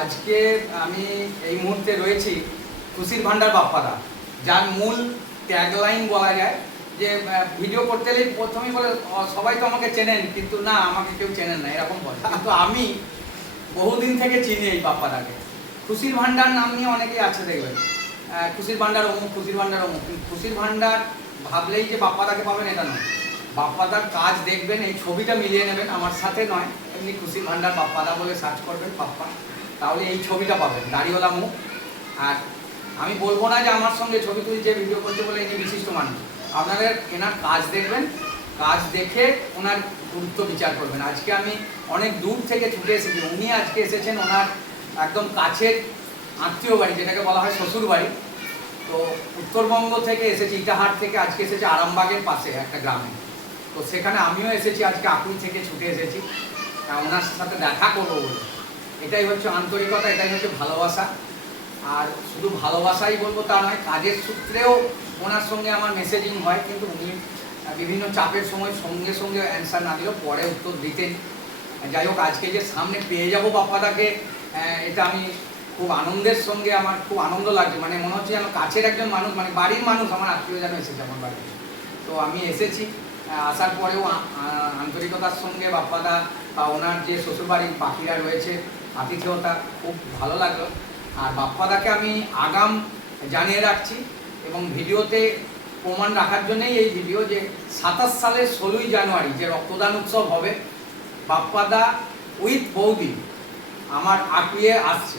আজকে আমি এই মুহূর্তে রয়েছি খুশির ভান্ডার বাপ্পাদা, যার মূল ট্যাগলাইন বলা যায় যে ভিডিও করতে গেলে প্রথমেই বলে সবাই তো আমাকে চেনেন, কিন্তু না, আমাকে কেউ চেনেন না, এরকম বলে। কিন্তু আমি বহুদিন থেকে চিনি এই বাপ্পাদাকে। খুশির ভান্ডার নাম নিয়ে অনেকেই আছে, দেখবেন খুশির ভান্ডার অমুক, খুশির ভান্ডার অমুক। খুশির ভান্ডার ভাবলেই যে বাপ্পাদাকে পাবেন এটা নয়। বাপ্পাদার কাজ দেখবেন, এই ছবিটা মিলিয়ে নেবেন, আমার সাথে নয়, এমনি খুশির ভান্ডার বাপ্পাদা বলে সার্চ করবেন বাপ্পা, তাহলে এই ছবিটা পাবেন, দাড়িওয়ালা মুখ। আর আমি বলবো না যে আমার সঙ্গে ছবি তুলছে, ভিডিও করছে বলে ইনি বিশিষ্ট মানুষ। আপনাদের এনার কাজ দেখবেন, কাজ দেখে ওনার গুরুত্ব বিচার করবেন। আজকে আমি অনেক দূর থেকে ছুটে এসেছি, উনি আজকে এসেছেন ওনার একদম কাছের আত্মীয় বাড়ি, যেটাকে বলা হয় শ্বশুর বাড়ি। তো উত্তরবঙ্গ থেকে এসেছি, ইটাহার থেকে, আজকে এসেছি আরামবাগের পাশে একটা গ্রামে। তো সেখানে আমিও এসেছি, আজকে আকুই থেকে ছুটে এসেছি ওনার সাথে দেখা করবো বলে। এটাই হচ্ছে আন্তরিকতা, এটাই হচ্ছে ভালোবাসা। আর শুধু ভালোবাসাই বলবো তা নয়, কাজের সূত্রেও ওনার সঙ্গে আমার মেসেজিং হয়, কিন্তু উনি বিভিন্ন চাপের সময় সঙ্গে সঙ্গে অ্যান্সার না দিলেও পরে উত্তর দিতেন। যাই হোক, আজকে যে সামনে পেয়ে যাবো বাপ্পাদাকে, এটা আমি খুব আনন্দের সঙ্গে, আমার খুব আনন্দ লাগছে। মানে মনে হচ্ছে যেন কাছের একজন মানুষ, মানে বাড়ির মানুষ, আমার আত্মীয় যেন এসেছে আমার বাড়িতে। তো আমি এসেছি, আসার পরেও আন্তরিকতার সঙ্গে বাপ্পাদা বা ওনার যে শ্বশুরবাড়ির বাকিরা রয়েছে, আতিথেয়তা খুব ভালো লাগলো। আর বাপ্পাদাকে আমি আগাম জানিয়ে রাখছি এবং ভিডিওতে প্রমাণ রাখার জন্যই এই ভিডিও, যে 27 সালের 16ই জানুয়ারি যে রক্তদান উৎসব হবে, বাপ্পাদা উইথ বৌদি আমার আকুয়ে আসছে।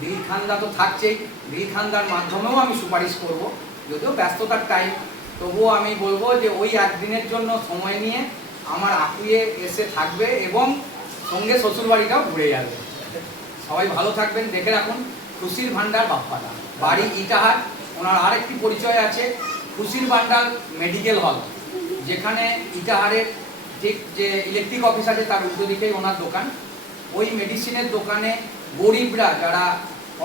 দিলীপ খান্দা তো থাকছেই, দিলীপ খান্দার মাধ্যমেও আমি সুপারিশ করব, যদিও ব্যস্ততার টাইম, তবুও আমি বলবো যে ওই একদিনের জন্য সময় নিয়ে আমার আকুয়ে এসে থাকবে এবং সঙ্গে শ্বশুরবাড়িটাও ঘুরে যাবে। সবাই ভালো থাকবেন, দেখে রাখুন খুশির ভান্ডার বাপ্পাদা, বাড়ি ইটাহার। ওনার আরেকটি পরিচয় আছে, খুশির ভান্ডার মেডিকেল হল, যেখানে ইটাহারের ঠিক যে ইলেকট্রিক অফিস আছে তার উল্টো দিকেই ওনার দোকান। ওই মেডিসিনের দোকানে গরিবরা, যারা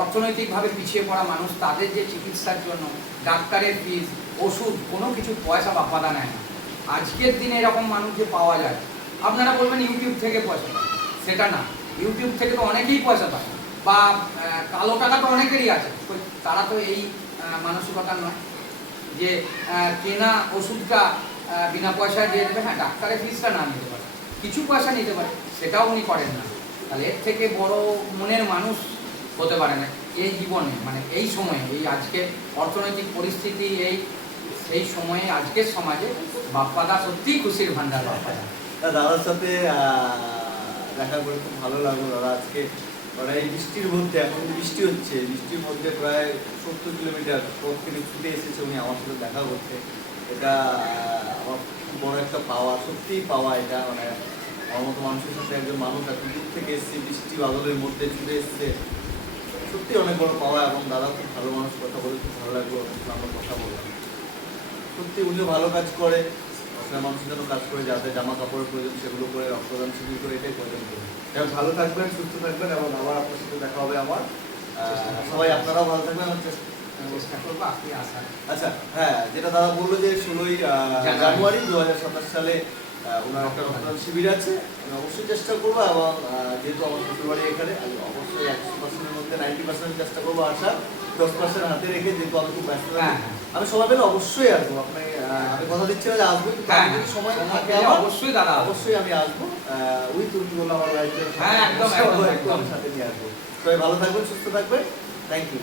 অর্থনৈতিকভাবে পিছিয়ে পড়া মানুষ, তাদের যে চিকিৎসার জন্য ডাক্তারের ফিস, ওষুধ, কোনো কিছু পয়সা বাপ্পাদা নেয় না। আজকের দিনে এরকম মানুষ যে পাওয়া যায়, আপনারা বলবেন ইউটিউব থেকে পয়সা পায়, সেটা না। ইউটিউব থেকে তো অনেকেই পয়সা পায়, বা কালো টাকা তো অনেকেরই আছে, তারা তো এই মানসিকতা নয় যে কেনা ওষুধটা বিনা পয়সায় দিয়ে দেবে। হ্যাঁ, ডাক্তারের ফিসটা না নিতে পারে, কিছু পয়সা নিতে পারে, সেটাও উনি করেন না। তাহলে এর থেকে বড় মনের মানুষ হতে পারে না এই জীবনে, মানে এই সময়ে, এই আজকের অর্থনৈতিক পরিস্থিতি, সেই সময়ে, আজকের সমাজে বাপ্পাদা সত্যিই খুশির ভান্ডার। বাপ্পাদা দাদার সাথে দেখা করে খুব ভালো লাগলো। দাদা আজকে এই বৃষ্টির মধ্যে, এখন বৃষ্টি হচ্ছে, বৃষ্টির মধ্যে প্রায় 70 কিলোমিটার পথ থেকে ছুটে এসেছে উনি আমার সাথে দেখা করতে। এটা আমার খুব বড় একটা পাওয়া, সত্যিই পাওয়া এটা। মানে আমার মতো মানুষের সাথে একজন মানুষ এত দূর থেকে এসছে, বৃষ্টি বাদলের মধ্যে ছুটে এসছে, সত্যি অনেক বড় পাওয়া। এবং দাদা খুব ভালো মানুষ, কথা বলে খুব ভালো লাগলো, আমরা কথা বললাম। সত্যি উনিও ভালো কাজ করে, অসহায় মানুষের জন্য কাজ করে, যাদের জামা কাপড়ের প্রয়োজন সেগুলো করে, রক্তদান শিবির করে, এটাই প্রয়োজন করে। এবং ভালো থাকবেন, সুস্থ থাকবেন, এবং আবার আপনার সাথে দেখা হবে আমার। সবাই আপনারাও ভালো থাকবেন, আমি চেষ্টা করবো আপনি আসার। আচ্ছা, হ্যাঁ, যেটা দাদা বললো যে 16ই জানুয়ারি 2027 সালে ওনার একটা রক্তদান শিবির আছে, আমি অবশ্যই চেষ্টা করবো। এবং যেহেতু আমার শ্বশুরবাড়ি এখানে, আমি অবশ্যই 100%-এর মধ্যে 90% চেষ্টা করবো আসার, 10% হাতে রেখে, যেহেতু আমি খুব ব্যস্ত থাকি, আমি সময় পেলে অবশ্যই আসবো। আমি কথা দিচ্ছি না যে আসবো, কিন্তু সময় থাকে অবশ্যই দাদা, অবশ্যই আমি আসবো। ওই তুমি বললো আমার লাইফে একদম সাথে নিয়ে আসবো। সবাই ভালো থাকবেন, সুস্থ থাকবেন, থ্যাংক ইউ।